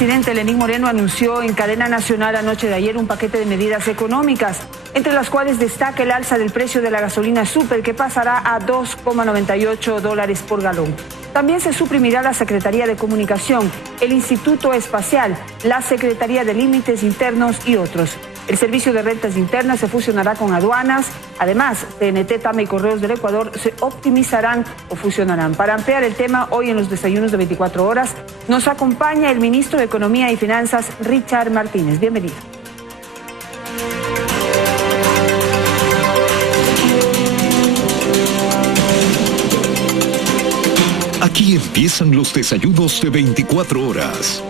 presidente Lenín Moreno anunció en cadena nacional anoche de ayer un paquete de medidas económicas, entre las cuales destaca el alza del precio de la gasolina súper, que pasará a $2,98 por galón. También se suprimirá la Secretaría de Comunicación, el Instituto Espacial, la Secretaría de Límites Internos y otros. El Servicio de Rentas Internas se fusionará con aduanas. Además, TNT, TAME y Correos del Ecuador se optimizarán o fusionarán. Para ampliar el tema, hoy en los desayunos de 24 horas, nos acompaña el ministro de Economía y Finanzas, Richard Martínez. Bienvenido. Aquí empiezan los desayunos de 24 horas.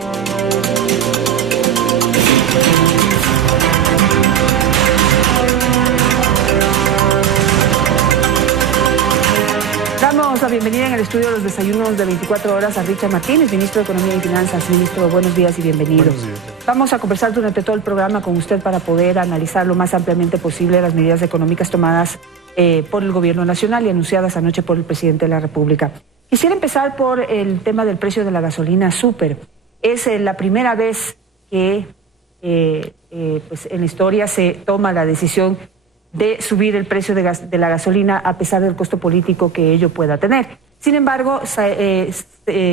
Damos la bienvenida en el estudio de los desayunos de 24 horas a Richard Martínez, ministro de Economía y Finanzas. Ministro, buenos días y bienvenido. Buenos días. Vamos a conversar durante todo el programa con usted para poder analizar lo más ampliamente posible las medidas económicas tomadas por el gobierno nacional y anunciadas anoche por el presidente de la República. Quisiera empezar por el tema del precio de la gasolina súper. Es la primera vez que pues en la historia se toma la decisión de subir el precio de la gasolina a pesar del costo político que ello pueda tener. Sin embargo,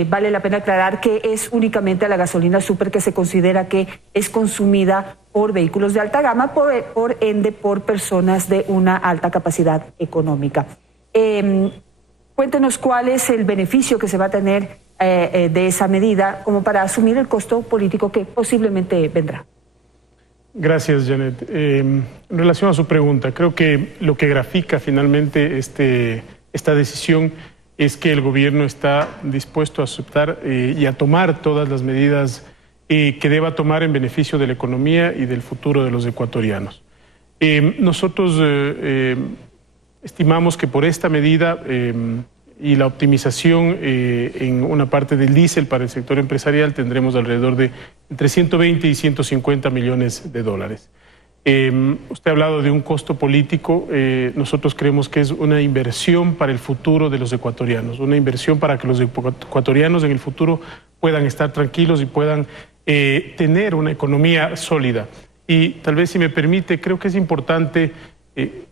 vale la pena aclarar que es únicamente la gasolina súper que se considera que es consumida por vehículos de alta gama, por ende por personas de una alta capacidad económica. Cuéntenos cuál es el beneficio que se va a tener de esa medida como para asumir el costo político que posiblemente vendrá. Gracias, Janet. En relación a su pregunta, creo que lo que grafica finalmente esta decisión es que el gobierno está dispuesto a aceptar y a tomar todas las medidas que deba tomar en beneficio de la economía y del futuro de los ecuatorianos. Nosotros estimamos que por esta medida y la optimización en una parte del diésel para el sector empresarial tendremos alrededor de entre 120 y 150 millones de dólares. Usted ha hablado de un costo político. Nosotros creemos que es una inversión para el futuro de los ecuatorianos, una inversión para que los ecuatorianos en el futuro puedan estar tranquilos y puedan tener una economía sólida. Y tal vez, si me permite, creo que es importante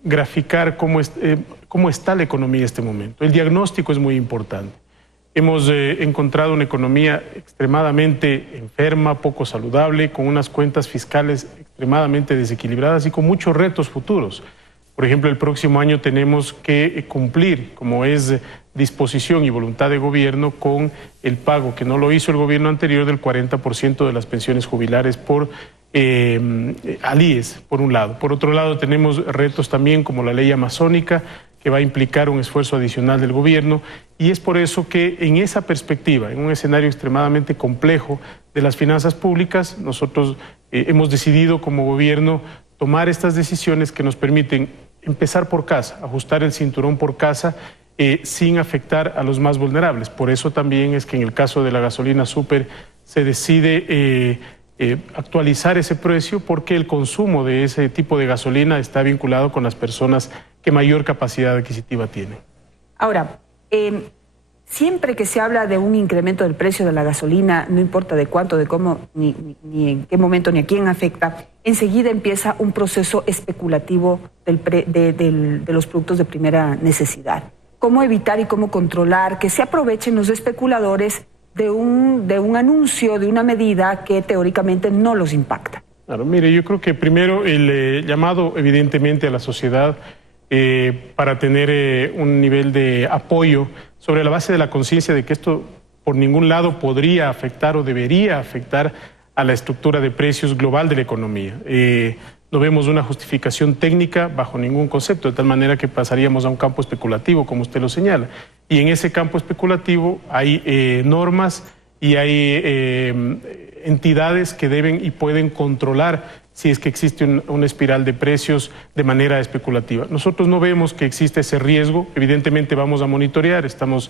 graficar cómo está la economía en este momento. El diagnóstico es muy importante. Hemos encontrado una economía extremadamente enferma, poco saludable, con unas cuentas fiscales extremadamente desequilibradas y con muchos retos futuros. Por ejemplo, el próximo año tenemos que cumplir, como es disposición y voluntad de gobierno, con el pago, que no lo hizo el gobierno anterior, del 40% de las pensiones jubilares por al IES, por un lado. Por otro lado, tenemos retos también como la ley amazónica, que va a implicar un esfuerzo adicional del gobierno, y es por eso que en esa perspectiva, en un escenario extremadamente complejo de las finanzas públicas, nosotros hemos decidido como gobierno tomar estas decisiones que nos permiten empezar por casa, ajustar el cinturón por casa, sin afectar a los más vulnerables. Por eso también es que en el caso de la gasolina súper se decide actualizar ese precio, porque el consumo de ese tipo de gasolina está vinculado con las personas que mayor capacidad adquisitiva tienen. Ahora, siempre que se habla de un incremento del precio de la gasolina, no importa de cuánto, de cómo, ni en qué momento, ni a quién afecta, enseguida empieza un proceso especulativo de los productos de primera necesidad. ¿Cómo evitar y cómo controlar que se aprovechen los especuladores de un anuncio, de una medida que teóricamente no los impacta? Claro, mire, yo creo que primero el llamado evidentemente a la sociedad para tener un nivel de apoyo sobre la base de la conciencia de que esto por ningún lado podría afectar o debería afectar a la estructura de precios global de la economía. No vemos una justificación técnica bajo ningún concepto, de tal manera que pasaríamos a un campo especulativo, como usted lo señala. Y en ese campo especulativo hay normas y hay entidades que deben y pueden controlar si es que existe una espiral de precios de manera especulativa. Nosotros no vemos que existe ese riesgo. Evidentemente vamos a monitorear, estamos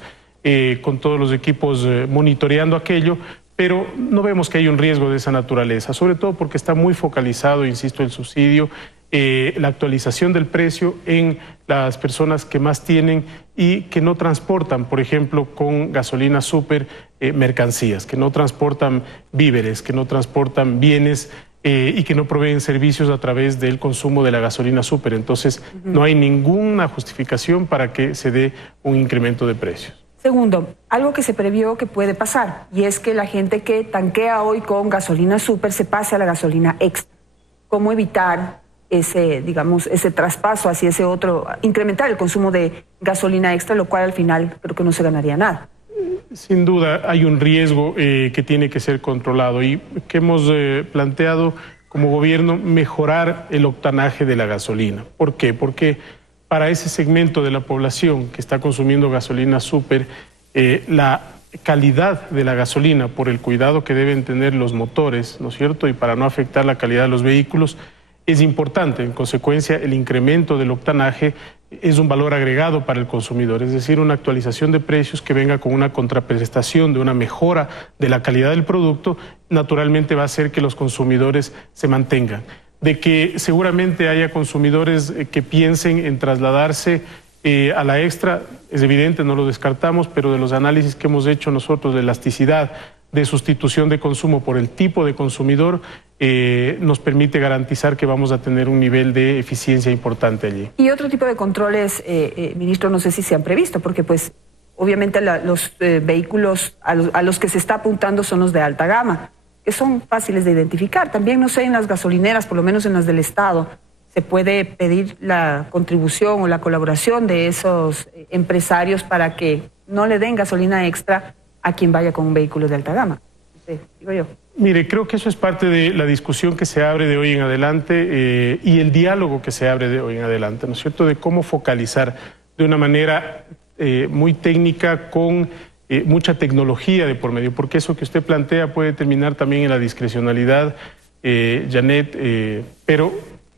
con todos los equipos monitoreando aquello, pero no vemos que haya un riesgo de esa naturaleza, sobre todo porque está muy focalizado, insisto, el subsidio la actualización del precio en las personas que más tienen y que no transportan, por ejemplo, con gasolina súper mercancías, que no transportan víveres, que no transportan bienes y que no proveen servicios a través del consumo de la gasolina súper. Entonces, no hay ninguna justificación para que se dé un incremento de precios. Segundo, algo que se previó que puede pasar, y es que la gente que tanquea hoy con gasolina súper se pase a la gasolina extra. ¿Cómo evitar ese, digamos, ese traspaso hacia ese otro, incrementar el consumo de gasolina extra, lo cual al final creo que no se ganaría nada? Sin duda hay un riesgo que tiene que ser controlado y que hemos planteado como gobierno mejorar el octanaje de la gasolina. ¿Por qué? Porque para ese segmento de la población que está consumiendo gasolina súper, la calidad de la gasolina por el cuidado que deben tener los motores, ¿no es cierto? Y para no afectar la calidad de los vehículos, es importante. En consecuencia, el incremento del octanaje es un valor agregado para el consumidor, es decir, una actualización de precios que venga con una contraprestación de una mejora de la calidad del producto, naturalmente va a hacer que los consumidores se mantengan. De que seguramente haya consumidores que piensen en trasladarse a la extra, es evidente, no lo descartamos, pero de los análisis que hemos hecho nosotros de elasticidad, de sustitución de consumo por el tipo de consumidor, nos permite garantizar que vamos a tener un nivel de eficiencia importante allí. Y otro tipo de controles, ministro, no sé si se han previsto, porque pues obviamente los vehículos a los que se está apuntando son los de alta gama, que son fáciles de identificar. También, no sé, en las gasolineras, por lo menos en las del Estado, se puede pedir la contribución o la colaboración de esos empresarios para que no le den gasolina extra a quien vaya con un vehículo de alta gama. Sí, digo yo. Mire, creo que eso es parte de la discusión que se abre de hoy en adelante y el diálogo que se abre de hoy en adelante, ¿no es cierto?, de cómo focalizar de una manera muy técnica con mucha tecnología de por medio, porque eso que usted plantea puede terminar también en la discrecionalidad, Janet, pero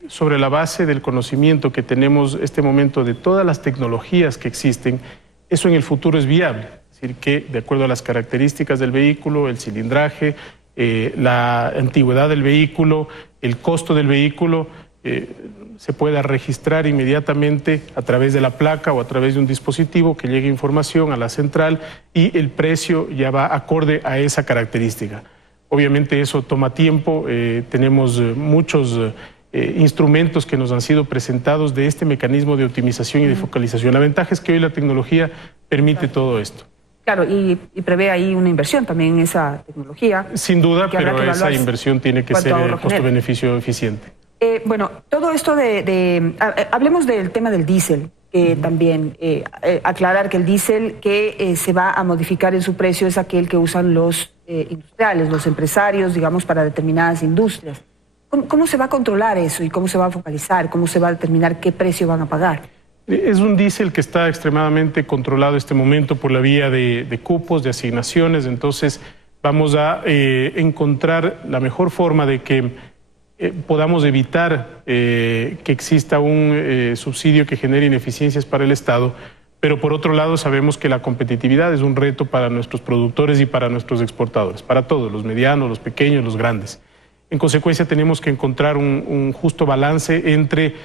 sobre la base del conocimiento que tenemos este momento de todas las tecnologías que existen, eso en el futuro es viable. Es decir, que de acuerdo a las características del vehículo, el cilindraje, la antigüedad del vehículo, el costo del vehículo, se pueda registrar inmediatamente a través de la placa o a través de un dispositivo que llegue información a la central y el precio ya va acorde a esa característica. Obviamente eso toma tiempo, tenemos muchos instrumentos que nos han sido presentados de este mecanismo de optimización y de focalización. La ventaja es que hoy la tecnología permite todo esto. Claro, y prevé ahí una inversión también en esa tecnología. Sin duda, pero esa inversión tiene que ser costo-beneficio eficiente. Bueno, todo esto hablemos del tema del diésel, también aclarar que el diésel que se va a modificar en su precio es aquel que usan los industriales, los empresarios, digamos, para determinadas industrias. ¿Cómo se va a controlar eso y cómo se va a focalizar? ¿Cómo se va a determinar qué precio van a pagar? Es un diésel que está extremadamente controlado en este momento por la vía de cupos, de asignaciones, entonces vamos a encontrar la mejor forma de que podamos evitar que exista un subsidio que genere ineficiencias para el Estado, pero por otro lado sabemos que la competitividad es un reto para nuestros productores y para nuestros exportadores, para todos, los medianos, los pequeños, los grandes. En consecuencia tenemos que encontrar un justo balance entre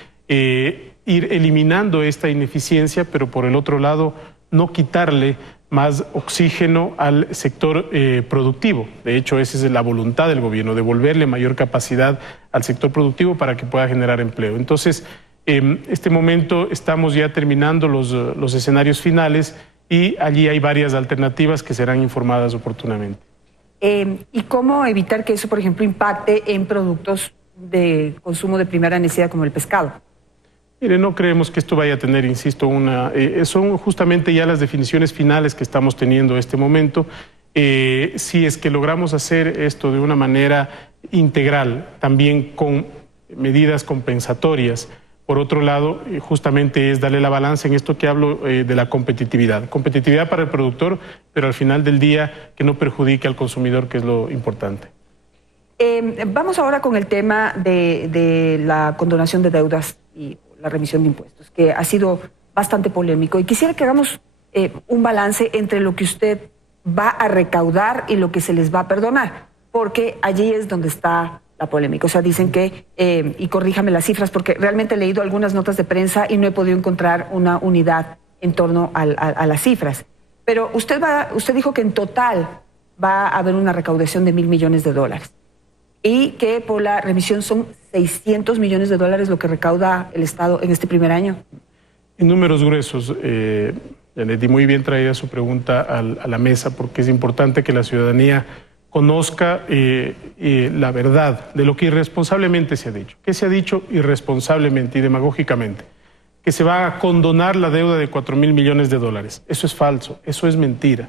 ir eliminando esta ineficiencia, pero por el otro lado no quitarle más oxígeno al sector productivo. De hecho, esa es la voluntad del gobierno, devolverle mayor capacidad al sector productivo para que pueda generar empleo. Entonces, en este momento estamos ya terminando los escenarios finales y allí hay varias alternativas que serán informadas oportunamente. ¿Y cómo evitar que eso, por ejemplo, impacte en productos de consumo de primera necesidad como el pescado? Mire, no creemos que esto vaya a tener, insisto, son justamente ya las definiciones finales que estamos teniendo en este momento. Si es que logramos hacer esto de una manera integral, también con medidas compensatorias, por otro lado, justamente es darle la balanza en esto que hablo de la competitividad. Competitividad para el productor, pero al final del día que no perjudique al consumidor, que es lo importante. Vamos ahora con el tema de la condonación de deudas y la remisión de impuestos, que ha sido bastante polémico. Y quisiera que hagamos un balance entre lo que usted va a recaudar y lo que se les va a perdonar, porque allí es donde está la polémica. O sea, dicen que, y corríjame las cifras, porque realmente he leído algunas notas de prensa y no he podido encontrar una unidad en torno a las cifras. Pero usted dijo que en total va a haber una recaudación de $1.000 millones y que por la remisión son $600 millones lo que recauda el Estado en este primer año. En números gruesos, Janet, y muy bien traída su pregunta a la mesa, porque es importante que la ciudadanía conozca la verdad de lo que irresponsablemente se ha dicho. ¿Qué se ha dicho irresponsablemente y demagógicamente? Que se va a condonar la deuda de $4.000 millones. Eso es falso, eso es mentira.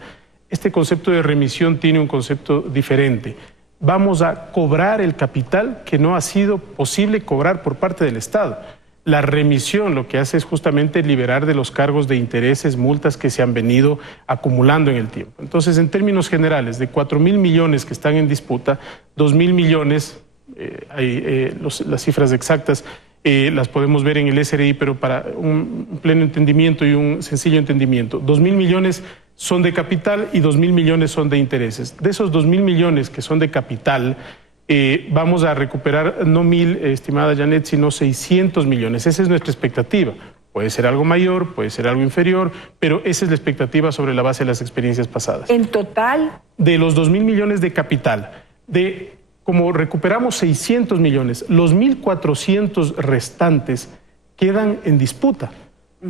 Este concepto de remisión tiene un concepto diferente. Vamos a cobrar el capital que no ha sido posible cobrar por parte del Estado. La remisión lo que hace es justamente liberar de los cargos de intereses, multas que se han venido acumulando en el tiempo. Entonces, en términos generales, de $4.000 millones que están en disputa, $2.000 millones, las cifras exactas las podemos ver en el SRI, pero para un pleno entendimiento y un sencillo entendimiento, $2.000 millones son de capital y $2.000 millones son de intereses. De esos $2.000 millones que son de capital, vamos a recuperar no 1.000, estimada Janet, sino 600 millones. Esa es nuestra expectativa. Puede ser algo mayor, puede ser algo inferior, pero esa es la expectativa sobre la base de las experiencias pasadas. ¿En total? De los $2.000 millones de capital, como recuperamos 600 millones, los 1.400 restantes quedan en disputa.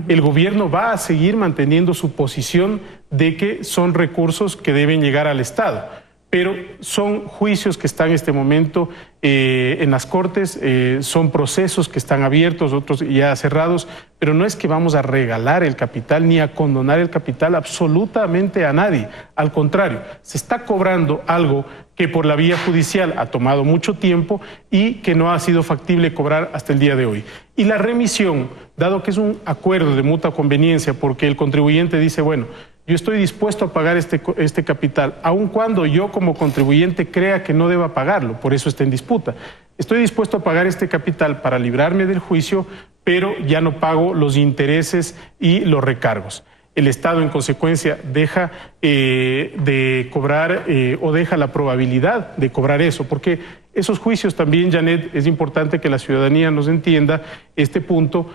El gobierno va a seguir manteniendo su posición de que son recursos que deben llegar al Estado, pero son juicios que están en este momento en las Cortes, son procesos que están abiertos, otros ya cerrados, pero no es que vamos a regalar el capital ni a condonar el capital absolutamente a nadie. Al contrario, se está cobrando algo que por la vía judicial ha tomado mucho tiempo y que no ha sido factible cobrar hasta el día de hoy. Y la remisión, dado que es un acuerdo de mutua conveniencia, porque el contribuyente dice, bueno, yo estoy dispuesto a pagar este capital, aun cuando yo como contribuyente crea que no deba pagarlo, por eso está en disputa. Estoy dispuesto a pagar este capital para librarme del juicio, pero ya no pago los intereses y los recargos. El Estado, en consecuencia, deja de cobrar o deja la probabilidad de cobrar eso, porque esos juicios también, Janet, es importante que la ciudadanía nos entienda este punto,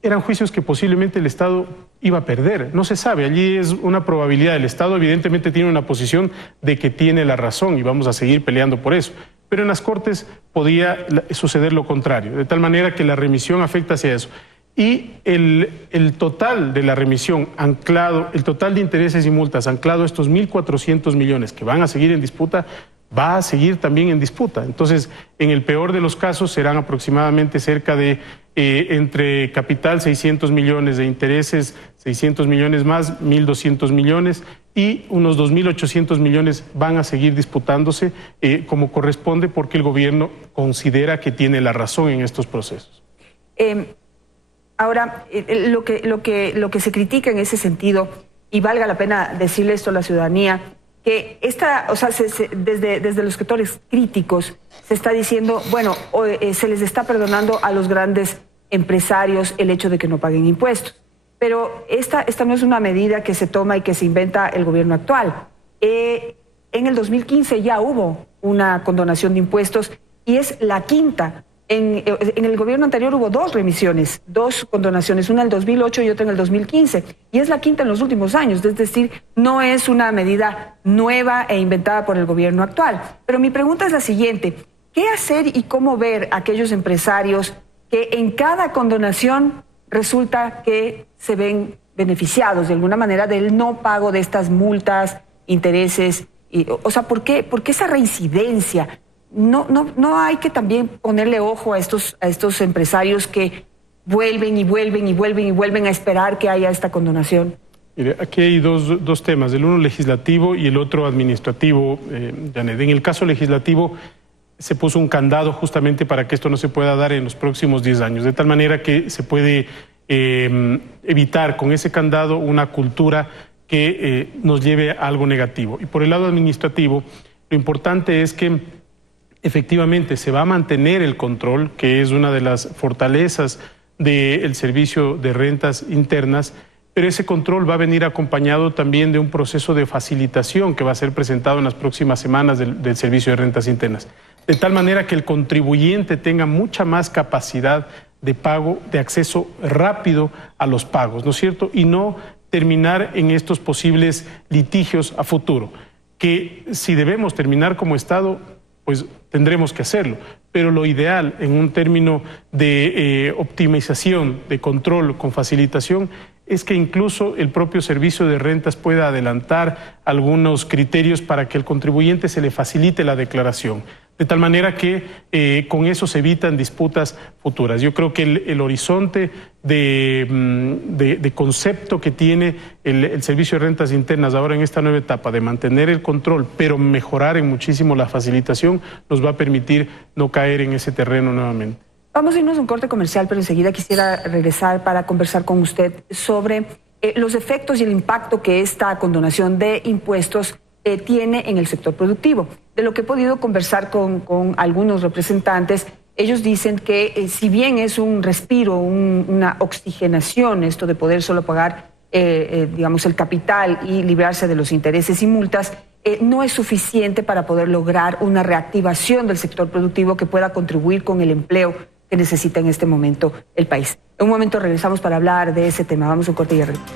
eran juicios que posiblemente el Estado iba a perder. No se sabe, allí es una probabilidad. El Estado evidentemente tiene una posición de que tiene la razón y vamos a seguir peleando por eso. Pero en las Cortes podía suceder lo contrario, de tal manera que la remisión afecta hacia eso. Y el total de la remisión anclado, el total de intereses y multas anclado a estos 1.400 millones que van a seguir en disputa, va a seguir también en disputa. Entonces, en el peor de los casos serán aproximadamente cerca de entre capital 600 millones, de intereses 600 millones más, 1.200 millones y unos 2.800 millones van a seguir disputándose como corresponde porque el gobierno considera que tiene la razón en estos procesos. Ahora, lo que se critica en ese sentido, y valga la pena decirle esto a la ciudadanía, que desde los sectores críticos se está diciendo, bueno, se les está perdonando a los grandes empresarios el hecho de que no paguen impuestos. Pero esta no es una medida que se toma y que se inventa el gobierno actual. En el 2015 ya hubo una condonación de impuestos y es la quinta. En el gobierno anterior hubo 2 remisiones, 2 condonaciones, una en el 2008 y otra en el 2015, y es la quinta en los últimos años, es decir, no es una medida nueva e inventada por el gobierno actual. Pero mi pregunta es la siguiente, ¿qué hacer y cómo ver a aquellos empresarios que en cada condonación resulta que se ven beneficiados de alguna manera del no pago de estas multas, intereses? ¿Por qué esa reincidencia? No hay que también ponerle ojo a estos empresarios que vuelven y vuelven a esperar que haya esta condonación. Mire, aquí hay dos temas, el uno legislativo y el otro administrativo, Janet. En el caso legislativo se puso un candado justamente para que esto no se pueda dar en los próximos 10 años, de tal manera que se puede evitar con ese candado una cultura que nos lleve a algo negativo. Y por el lado administrativo, lo importante es que efectivamente se va a mantener el control, que es una de las fortalezas del servicio de rentas internas, pero ese control va a venir acompañado también de un proceso de facilitación que va a ser presentado en las próximas semanas del servicio de rentas internas. de tal manera que el contribuyente tenga mucha más capacidad de pago, de acceso rápido a los pagos, ¿no es cierto? Y no terminar en estos posibles litigios a futuro, que si debemos terminar como Estado, pues tendremos que hacerlo. Pero lo ideal en un término de optimización, de control con facilitación, es que incluso el propio servicio de rentas pueda adelantar algunos criterios para que al contribuyente se le facilite la declaración, de tal manera que con eso se evitan disputas futuras. Yo creo que el horizonte de concepto que tiene el Servicio de Rentas Internas ahora en esta nueva etapa de mantener el control, pero mejorar en muchísimo la facilitación, nos va a permitir no caer en ese terreno nuevamente. Vamos a irnos a un corte comercial, pero enseguida quisiera regresar para conversar con usted sobre los efectos y el impacto que esta condonación de impuestos tiene en el sector productivo. De lo que he podido conversar con algunos representantes, ellos dicen que si bien es un respiro, una oxigenación, esto de poder solo pagar, digamos, el capital y librarse de los intereses y multas, no es suficiente para poder lograr una reactivación del sector productivo que pueda contribuir con el empleo que necesita en este momento el país. En un momento regresamos para hablar de ese tema. Vamos a un corte y regresamos.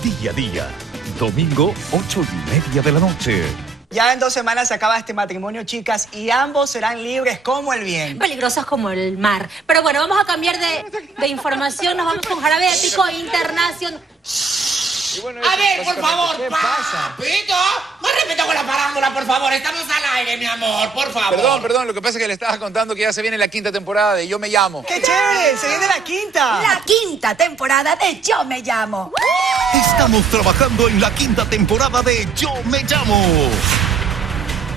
Día a día, domingo 8:30 de la noche. Ya en 2 semanas se acaba este matrimonio, chicas, y ambos serán libres como el viento. Peligrosos como el mar. Pero bueno, vamos a cambiar de información. Nos vamos con Jarabe Épico Internacional. Bueno, a ver, por favor, ¿qué pasa? Papito, más respeto con la parándula, por favor. Estamos al aire, mi amor, por favor. Perdón, lo que pasa es que le estaba contando que ya se viene la 5ª temporada de Yo Me Llamo. ¡Qué chévere! ¡Se viene la 5ª! La 5ª temporada de Yo Me Llamo. Estamos trabajando en la 5ª temporada de Yo Me Llamo.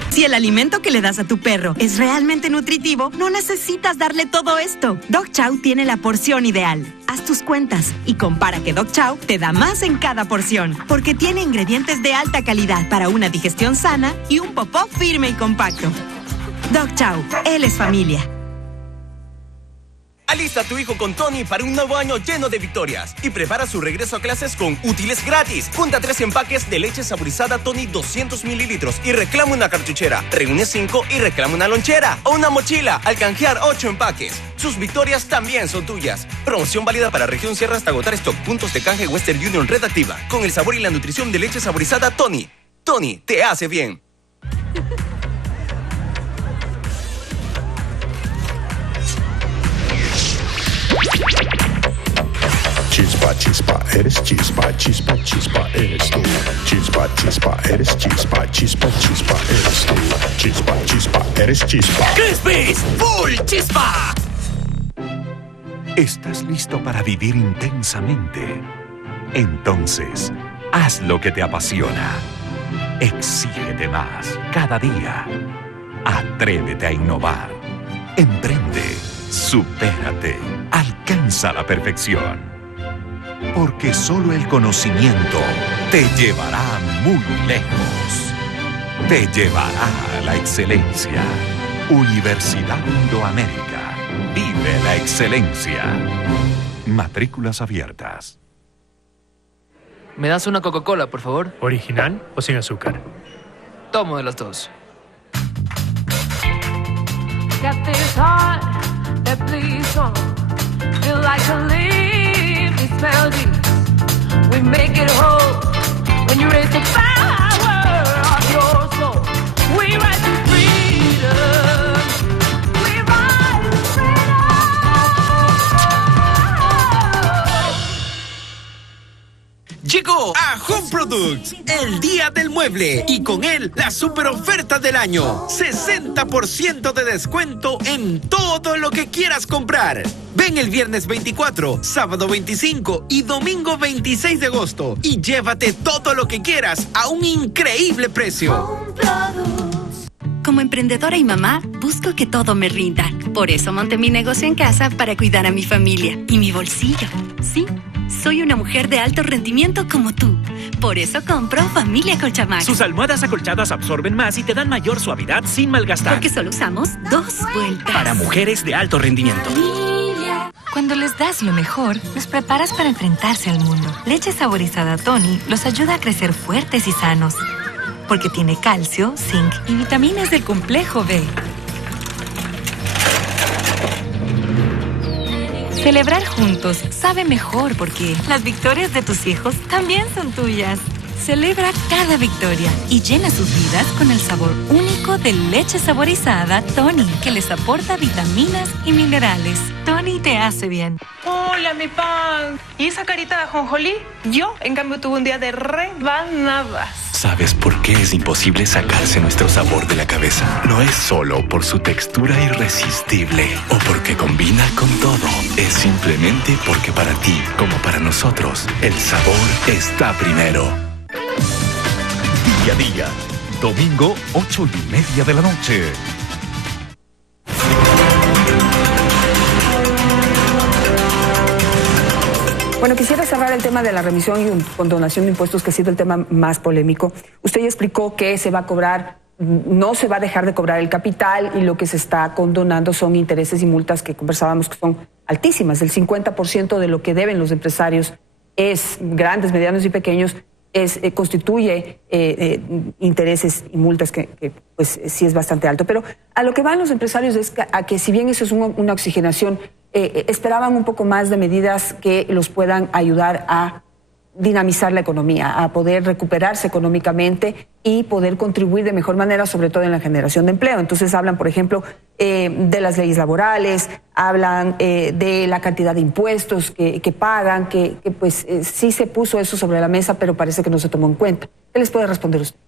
Si el alimento que le das a tu perro es realmente nutritivo, no necesitas darle todo esto. Dog Chow tiene la porción ideal. Haz tus cuentas y compara que Dog Chow te da más en cada porción, porque tiene ingredientes de alta calidad para una digestión sana y un popó firme y compacto. Dog Chow, él es familia. Alista a tu hijo con Tony para un nuevo año lleno de victorias y prepara su regreso a clases con útiles gratis. Junta 3 empaques de leche saborizada Tony 200 mililitros y reclama una cartuchera. Reúne 5 y reclama una lonchera o una mochila al canjear 8 empaques. Sus victorias también son tuyas. Promoción válida para región Sierra hasta agotar stock. Puntos de canje Western Union Red Activa. Con el sabor y la nutrición de leche saborizada Tony. Tony te hace bien. Chispa, chispa, eres chispa, chispa, chispa, eres tú. Chispa, chispa, eres chispa, chispa, chispa, eres tú. Chispa, chispa, eres chispa. ¡Crispis! ¡Full chispa! ¿Estás listo para vivir intensamente? Entonces, haz lo que te apasiona. Exígete más cada día. Atrévete a innovar. Emprende. Supérate. Alcanza la perfección. Porque solo el conocimiento te llevará muy lejos. Te llevará a la excelencia. Universidad Indoamérica. Vive la excelencia. Matrículas abiertas. ¿Me das una Coca-Cola, por favor? ¿Original o sin azúcar? Tomo de las dos. Got this heart that bleeds on. Feel like a leaf, these melodies. We make it whole when you raise the power of your soul. We rise to freedom. We rise to freedom. Llegó a Home Products el día del mueble y con él la super oferta del año. 60% de descuento en todo lo que quieras comprar. Ven el viernes 24, sábado 25 y domingo 26 de agosto y llévate todo lo que quieras a un increíble precio. Como emprendedora y mamá, busco que todo me rinda. Por eso monté mi negocio en casa para cuidar a mi familia y mi bolsillo. Sí, soy una mujer de alto rendimiento como tú. Por eso compro Familia Colchamax. Sus almohadas acolchadas absorben más y te dan mayor suavidad sin malgastar. Porque solo usamos 2 vueltas. Para mujeres de alto rendimiento. Cuando les das lo mejor, los preparas para enfrentarse al mundo. Leche saborizada Tony los ayuda a crecer fuertes y sanos. Porque tiene calcio, zinc y vitaminas del complejo B. Celebrar juntos sabe mejor porque las victorias de tus hijos también son tuyas. Celebra cada victoria y llena sus vidas con el sabor único de leche saborizada Tony, que les aporta vitaminas y minerales. Tony te hace bien. Hola, mi pan. ¿Y esa carita de ajonjolí? Yo, en cambio, tuve un día de rebanadas. ¿Sabes por qué es imposible sacarse nuestro sabor de la cabeza? No es solo por su textura irresistible o porque combina con todo. Es simplemente porque para ti, como para nosotros, el sabor está primero. Día a día, domingo 8:30 de la noche. Bueno, quisiera cerrar el tema de la remisión y condonación de impuestos, que ha sido el tema más polémico. Usted ya explicó que se va a cobrar, no se va a dejar de cobrar el capital, y lo que se está condonando son intereses y multas que conversábamos que son altísimas. El 50% de lo que deben los empresarios es grandes, medianos y pequeños, constituye intereses y multas que pues sí es bastante alto. Pero a lo que van los empresarios es a que, si bien eso es una oxigenación, esperaban un poco más de medidas que los puedan ayudar a dinamizar la economía, a poder recuperarse económicamente y poder contribuir de mejor manera, sobre todo en la generación de empleo. Entonces hablan, por ejemplo, de las leyes laborales, hablan de la cantidad de impuestos que pagan, que pues sí se puso eso sobre la mesa, pero parece que no se tomó en cuenta. ¿Qué les puede responder usted?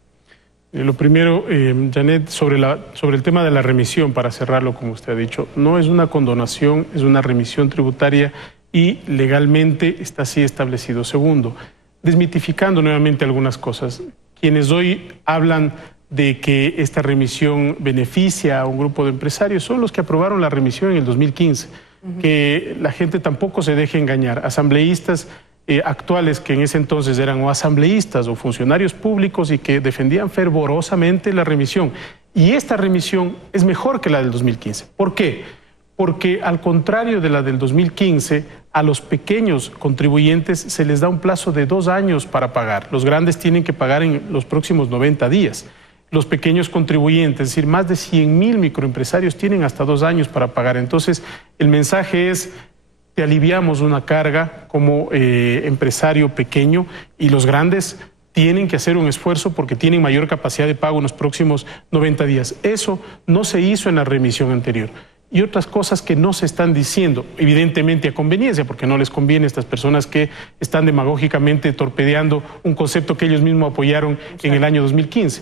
Lo primero, Janet, sobre el tema de la remisión, para cerrarlo, como usted ha dicho, no es una condonación, es una remisión tributaria y legalmente está así establecido. Segundo, desmitificando nuevamente algunas cosas. Quienes hoy hablan de que esta remisión beneficia a un grupo de empresarios son los que aprobaron la remisión en el 2015. Que la gente tampoco se deje engañar. Asambleístas actuales que en ese entonces eran o asambleístas o funcionarios públicos y que defendían fervorosamente la remisión. Y esta remisión es mejor que la del 2015. ¿Por qué? Porque al contrario de la del 2015, a los pequeños contribuyentes se les da un plazo de 2 años para pagar. Los grandes tienen que pagar en los próximos 90 días. Los pequeños contribuyentes, es decir, más de 100,000 microempresarios tienen hasta 2 años para pagar. Entonces, el mensaje es: te aliviamos una carga como empresario pequeño, y los grandes tienen que hacer un esfuerzo porque tienen mayor capacidad de pago en los próximos 90 días. Eso no se hizo en la remisión anterior. Y otras cosas que no se están diciendo, evidentemente a conveniencia, porque no les conviene a estas personas que están demagógicamente torpedeando un concepto que ellos mismos apoyaron en el año 2015.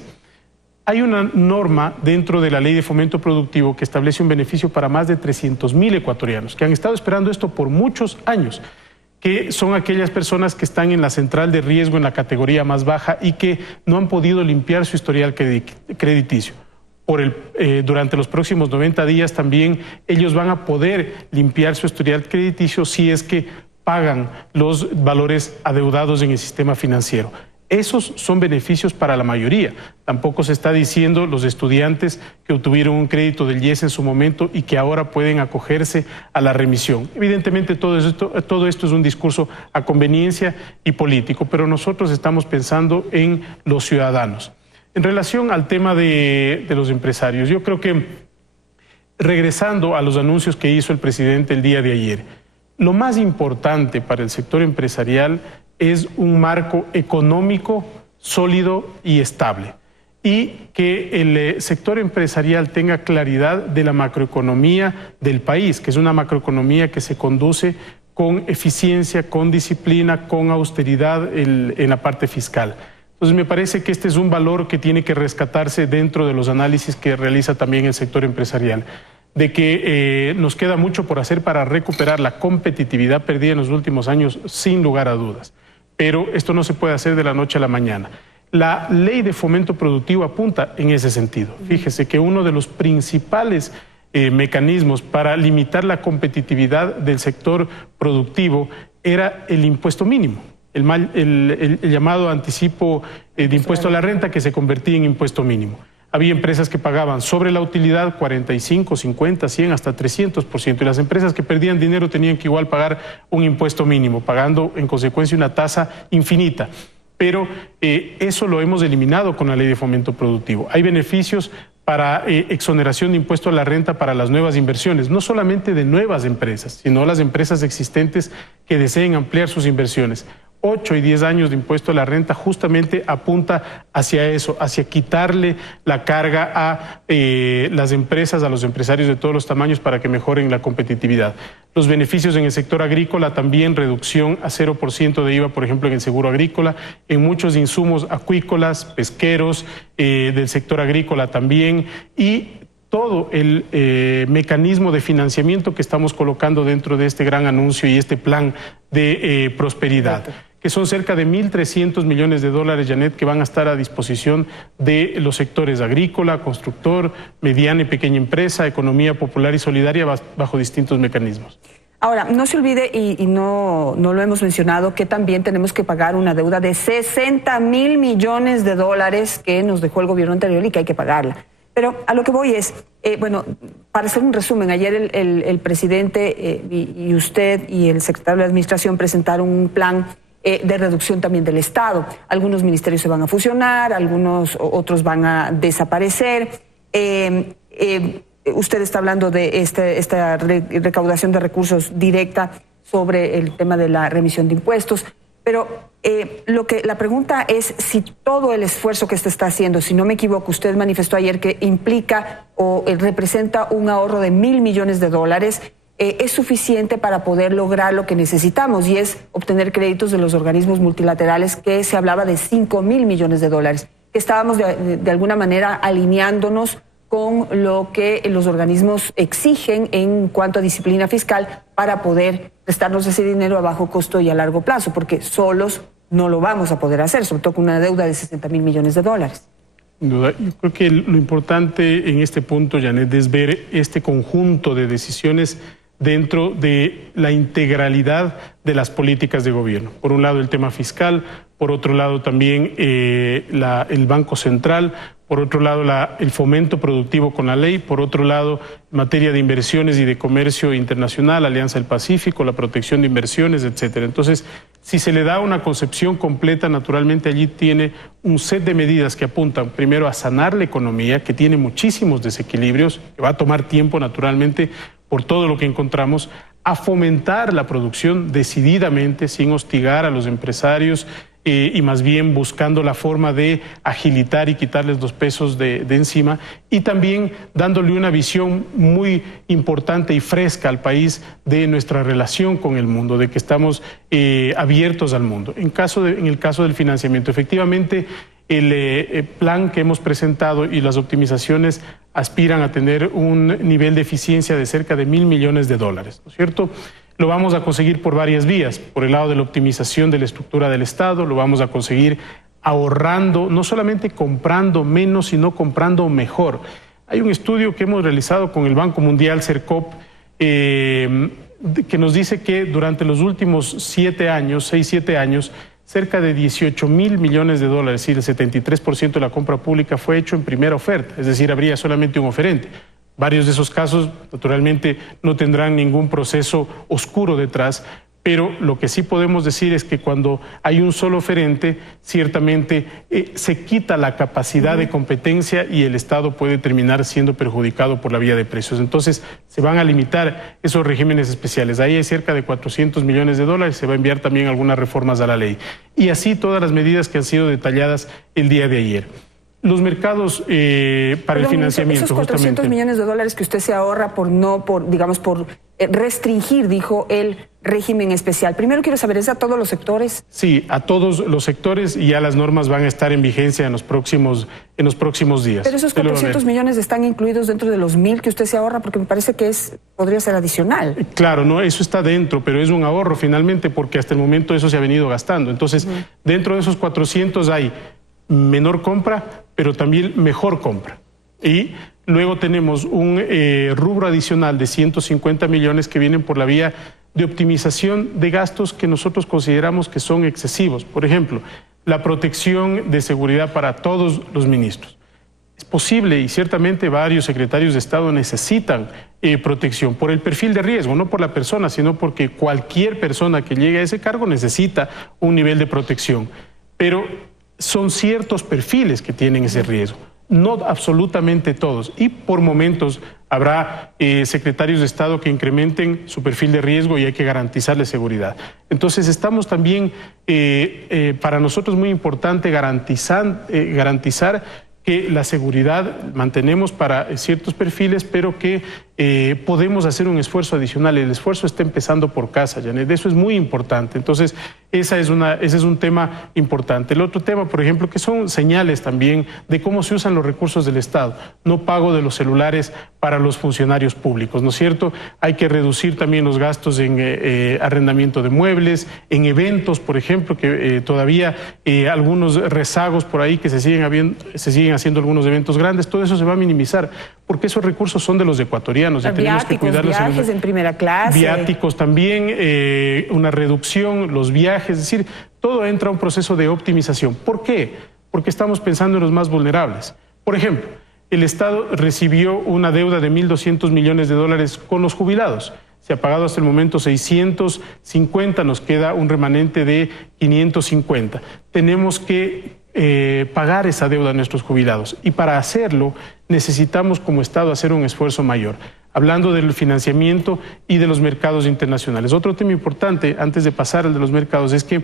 Hay una norma dentro de la Ley de Fomento Productivo que establece un beneficio para más de 300,000 ecuatorianos, que han estado esperando esto por muchos años, que son aquellas personas que están en la central de riesgo, en la categoría más baja, y que no han podido limpiar su historial crediticio. Durante los próximos 90 días también ellos van a poder limpiar su historial crediticio si es que pagan los valores adeudados en el sistema financiero. Esos son beneficios para la mayoría. Tampoco se está diciendo los estudiantes que obtuvieron un crédito del IES en su momento y que ahora pueden acogerse a la remisión. Evidentemente todo esto es un discurso a conveniencia y político, pero nosotros estamos pensando en los ciudadanos. En relación al tema de los empresarios, yo creo que, regresando a los anuncios que hizo el presidente el día de ayer, lo más importante para el sector empresarial es un marco económico sólido y estable, y que el sector empresarial tenga claridad de la macroeconomía del país, que es una macroeconomía que se conduce con eficiencia, con disciplina, con austeridad en la parte fiscal. Entonces me parece que este es un valor que tiene que rescatarse dentro de los análisis que realiza también el sector empresarial, de que nos queda mucho por hacer para recuperar la competitividad perdida en los últimos años, sin lugar a dudas. Pero esto no se puede hacer de la noche a la mañana. La Ley de Fomento Productivo apunta en ese sentido. Fíjese que uno de los principales mecanismos para limitar la competitividad del sector productivo era el impuesto mínimo. El llamado anticipo de impuesto a la renta, que se convertía en impuesto mínimo. Había empresas que pagaban sobre la utilidad 45, 50, 100, hasta 300%. Y las empresas que perdían dinero tenían que igual pagar un impuesto mínimo, pagando en consecuencia una tasa infinita. Pero eso lo hemos eliminado con la Ley de Fomento Productivo. Hay beneficios para exoneración de impuesto a la renta para las nuevas inversiones, no solamente de nuevas empresas, sino las empresas existentes que deseen ampliar sus inversiones. 8 y 10 años de impuesto a la renta justamente apunta hacia eso, hacia quitarle la carga a las empresas, a los empresarios de todos los tamaños para que mejoren la competitividad. Los beneficios en el sector agrícola también, reducción a 0% de IVA, por ejemplo, en el seguro agrícola, en muchos insumos acuícolas, pesqueros, del sector agrícola también, y todo el mecanismo de financiamiento que estamos colocando dentro de este gran anuncio y este plan de prosperidad, que son cerca de 1.300 millones de dólares, Janet, que van a estar a disposición de los sectores agrícola, constructor, mediana y pequeña empresa, economía popular y solidaria bajo distintos mecanismos. Ahora, no se olvide, y no lo hemos mencionado, que también tenemos que pagar una deuda de 60.000 millones de dólares que nos dejó el gobierno anterior y que hay que pagarla. Pero a lo que voy es, bueno, para hacer un resumen, ayer el presidente y usted y el secretario de Administración presentaron un plan de reducción también del Estado. Algunos ministerios se van a fusionar, otros van a desaparecer. Usted está hablando de esta recaudación de recursos directa sobre el tema de la remisión de impuestos, pero la pregunta es si todo el esfuerzo que se está haciendo, si no me equivoco, usted manifestó ayer que implica o representa un ahorro de 1.000 millones de dólares, es suficiente para poder lograr lo que necesitamos, y es obtener créditos de los organismos multilaterales, que se hablaba de 5.000 millones de dólares, que estábamos de alguna manera alineándonos con lo que los organismos exigen en cuanto a disciplina fiscal para poder prestarnos ese dinero a bajo costo y a largo plazo, porque solos no lo vamos a poder hacer, sobre todo con una deuda de 60.000 millones de dólares. Sin duda, yo creo que lo importante en este punto, Janet, es ver este conjunto de decisiones dentro de la integralidad de las políticas de gobierno. Por un lado el tema fiscal, por otro lado también el Banco Central, por otro lado el fomento productivo con la ley, por otro lado en materia de inversiones y de comercio internacional, Alianza del Pacífico, la protección de inversiones, etcétera. Entonces, si se le da una concepción completa, naturalmente allí tiene un set de medidas que apuntan primero a sanar la economía, que tiene muchísimos desequilibrios, que va a tomar tiempo naturalmente por todo lo que encontramos, a fomentar la producción decididamente, sin hostigar a los empresarios y más bien buscando la forma de agilitar y quitarles los pesos de encima, y también dándole una visión muy importante y fresca al país de nuestra relación con el mundo, de que estamos abiertos al mundo. En el caso del financiamiento, efectivamente, el plan que hemos presentado y las optimizaciones aspiran a tener un nivel de eficiencia de cerca de 1.000 millones de dólares, ¿no es cierto? Lo vamos a conseguir por varias vías. Por el lado de la optimización de la estructura del Estado, lo vamos a conseguir ahorrando, no solamente comprando menos, sino comprando mejor. Hay un estudio que hemos realizado con el Banco Mundial, CERCOP, que nos dice que durante los últimos 6-7 años, cerca de 18.000 millones de dólares, y el 73% de la compra pública fue hecho en primera oferta, es decir, habría solamente un oferente. Varios de esos casos, naturalmente, no tendrán ningún proceso oscuro detrás, pero lo que sí podemos decir es que cuando hay un solo oferente, ciertamente se quita la capacidad de competencia y el Estado puede terminar siendo perjudicado por la vía de precios. Entonces, se van a limitar esos regímenes especiales. Ahí hay cerca de 400 millones de dólares, se va a enviar también algunas reformas a la ley. Y así todas las medidas que han sido detalladas el día de ayer. Los mercados para el financiamiento, esos 400 millones de dólares que usted se ahorra por restringir, dijo, el régimen especial. Primero quiero saber, ¿es a todos los sectores? Sí, a todos los sectores, y ya las normas van a estar en vigencia en los próximos días. Pero esos 400 millones están incluidos dentro de los 1.000 que usted se ahorra, porque me parece que podría ser adicional. Claro, no, eso está dentro, pero es un ahorro finalmente, porque hasta el momento eso se ha venido gastando. Entonces, dentro de esos 400 hay menor compra, pero también mejor compra. Y luego tenemos un rubro adicional de 150 millones que vienen por la vía de optimización de gastos que nosotros consideramos que son excesivos. Por ejemplo, la protección de seguridad para todos los ministros. Es posible y ciertamente varios secretarios de Estado necesitan protección por el perfil de riesgo, no por la persona, sino porque cualquier persona que llegue a ese cargo necesita un nivel de protección. Pero son ciertos perfiles que tienen ese riesgo, no absolutamente todos. Y por momentos habrá secretarios de Estado que incrementen su perfil de riesgo y hay que garantizarles seguridad. Entonces estamos también, para nosotros muy importante garantizar que la seguridad mantenemos para ciertos perfiles, pero que podemos hacer un esfuerzo adicional. El esfuerzo está empezando por casa, Janet. Eso es muy importante. Entonces, ese es un tema importante. El otro tema, por ejemplo, que son señales también de cómo se usan los recursos del Estado. No pago de los celulares para los funcionarios públicos, ¿no es cierto? Hay que reducir también los gastos en arrendamiento de muebles, en eventos, por ejemplo, que todavía algunos rezagos por ahí que se siguen haciendo algunos eventos grandes. Todo eso se va a minimizar, porque esos recursos son de los ecuatorianos. Ya tenemos que cuidarlos. Viajes en primera clase. Viáticos también, una reducción, los viajes, es decir, todo entra a un proceso de optimización. ¿Por qué? Porque estamos pensando en los más vulnerables. Por ejemplo, el Estado recibió una deuda de 1.200 millones de dólares con los jubilados. Se ha pagado hasta el momento 650, nos queda un remanente de 550. Tenemos que pagar esa deuda a nuestros jubilados y para hacerlo necesitamos como Estado hacer un esfuerzo mayor. Hablando del financiamiento y de los mercados internacionales. Otro tema importante, antes de pasar al de los mercados, es que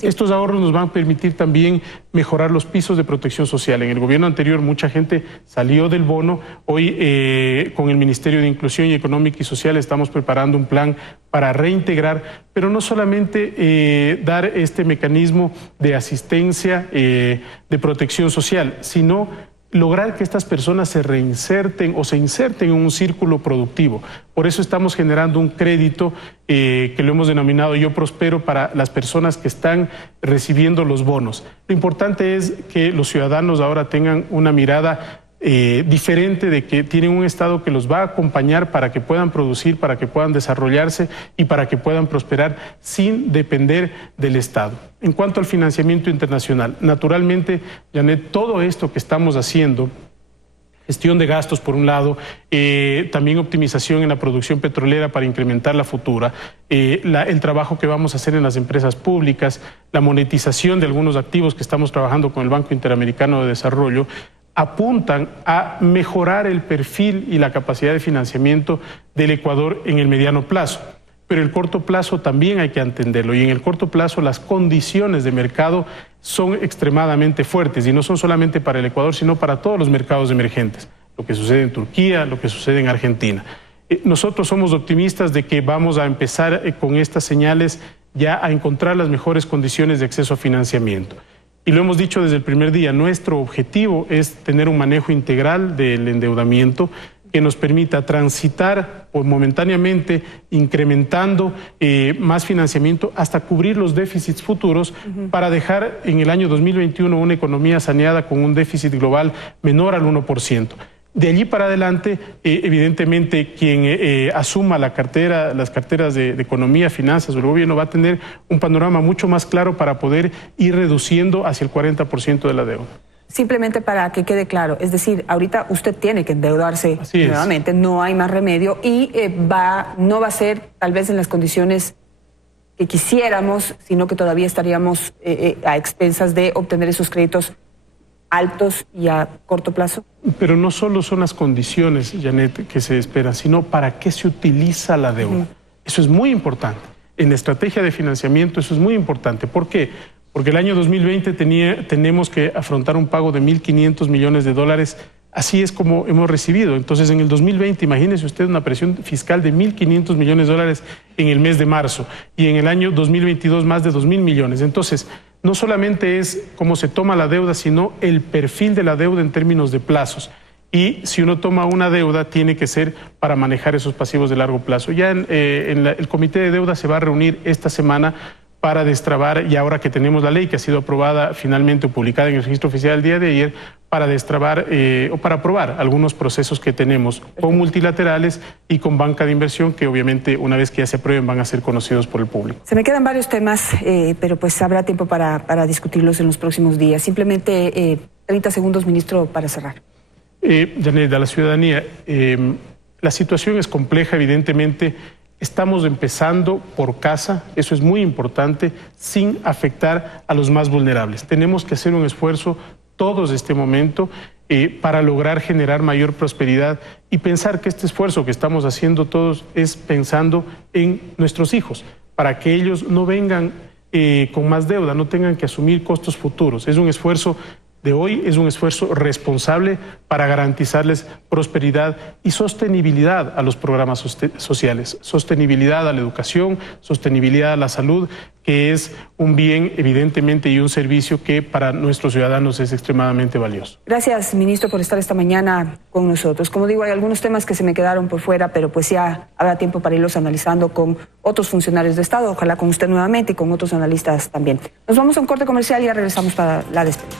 estos ahorros nos van a permitir también mejorar los pisos de protección social. En el gobierno anterior mucha gente salió del bono. Hoy con el Ministerio de Inclusión Económica y Social estamos preparando un plan para reintegrar, pero no solamente dar este mecanismo de asistencia, de protección social, sino lograr que estas personas se reinserten o se inserten en un círculo productivo. Por eso estamos generando un crédito que lo hemos denominado Yo Prospero para las personas que están recibiendo los bonos. Lo importante es que los ciudadanos ahora tengan una mirada diferente, de que tienen un Estado que los va a acompañar para que puedan producir, para que puedan desarrollarse y para que puedan prosperar sin depender del Estado. En cuanto al financiamiento internacional, naturalmente, Janet, todo esto que estamos haciendo, gestión de gastos por un lado, también optimización en la producción petrolera para incrementar la futura, el trabajo que vamos a hacer en las empresas públicas, la monetización de algunos activos que estamos trabajando con el Banco Interamericano de Desarrollo, apuntan a mejorar el perfil y la capacidad de financiamiento del Ecuador en el mediano plazo. Pero el corto plazo también hay que entenderlo, y en el corto plazo las condiciones de mercado son extremadamente fuertes, y no son solamente para el Ecuador, sino para todos los mercados emergentes, lo que sucede en Turquía, lo que sucede en Argentina. Nosotros somos optimistas de que vamos a empezar con estas señales ya a encontrar las mejores condiciones de acceso a financiamiento. Y lo hemos dicho desde el primer día, nuestro objetivo es tener un manejo integral del endeudamiento que nos permita transitar momentáneamente, incrementando más financiamiento hasta cubrir los déficits futuros para dejar en el año 2021 una economía saneada con un déficit global menor al 1%. De allí para adelante, evidentemente, quien asuma las carteras de economía, finanzas o el gobierno va a tener un panorama mucho más claro para poder ir reduciendo hacia el 40% de la deuda. Simplemente para que quede claro, es decir, ahorita usted tiene que endeudarse nuevamente, no hay más remedio y no va a ser tal vez en las condiciones que quisiéramos, sino que todavía estaríamos a expensas de obtener esos créditos altos y a corto plazo. Pero no solo son las condiciones, Janet, que se esperan, sino para qué se utiliza la deuda. Eso es muy importante. En la estrategia de financiamiento eso es muy importante. ¿Por qué? Porque el año 2020 tenemos que afrontar un pago de 1.500 millones de dólares. Así es como hemos recibido. Entonces, en el 2020, imagínese usted una presión fiscal de 1.500 millones de dólares en el mes de marzo. Y en el año 2022, más de 2.000 millones. Entonces, no solamente es cómo se toma la deuda, sino el perfil de la deuda en términos de plazos. Y si uno toma una deuda, tiene que ser para manejar esos pasivos de largo plazo. Ya el Comité de Deuda se va a reunir esta semana para destrabar, y ahora que tenemos la ley que ha sido aprobada finalmente o publicada en el registro oficial el día de ayer, para destrabar o para aprobar algunos procesos que tenemos con multilaterales y con banca de inversión, que obviamente una vez que ya se aprueben van a ser conocidos por el público. Se me quedan varios temas, pero pues habrá tiempo para discutirlos en los próximos días. Simplemente 30 segundos, ministro, para cerrar. Janet, a la ciudadanía, la situación es compleja, evidentemente. Estamos empezando por casa, eso es muy importante, sin afectar a los más vulnerables. Tenemos que hacer un esfuerzo todos este momento para lograr generar mayor prosperidad y pensar que este esfuerzo que estamos haciendo todos es pensando en nuestros hijos, para que ellos no vengan con más deuda, no tengan que asumir costos futuros. Es un esfuerzo de hoy, es un esfuerzo responsable para garantizarles prosperidad y sostenibilidad a los programas sociales, sostenibilidad a la educación, sostenibilidad a la salud, que es un bien evidentemente y un servicio que para nuestros ciudadanos es extremadamente valioso. Gracias, ministro, por estar esta mañana con nosotros. Como digo, hay algunos temas que se me quedaron por fuera, pero pues ya habrá tiempo para irlos analizando con otros funcionarios de Estado, ojalá con usted nuevamente y con otros analistas también. Nos vamos a un corte comercial y ya regresamos para la despedida.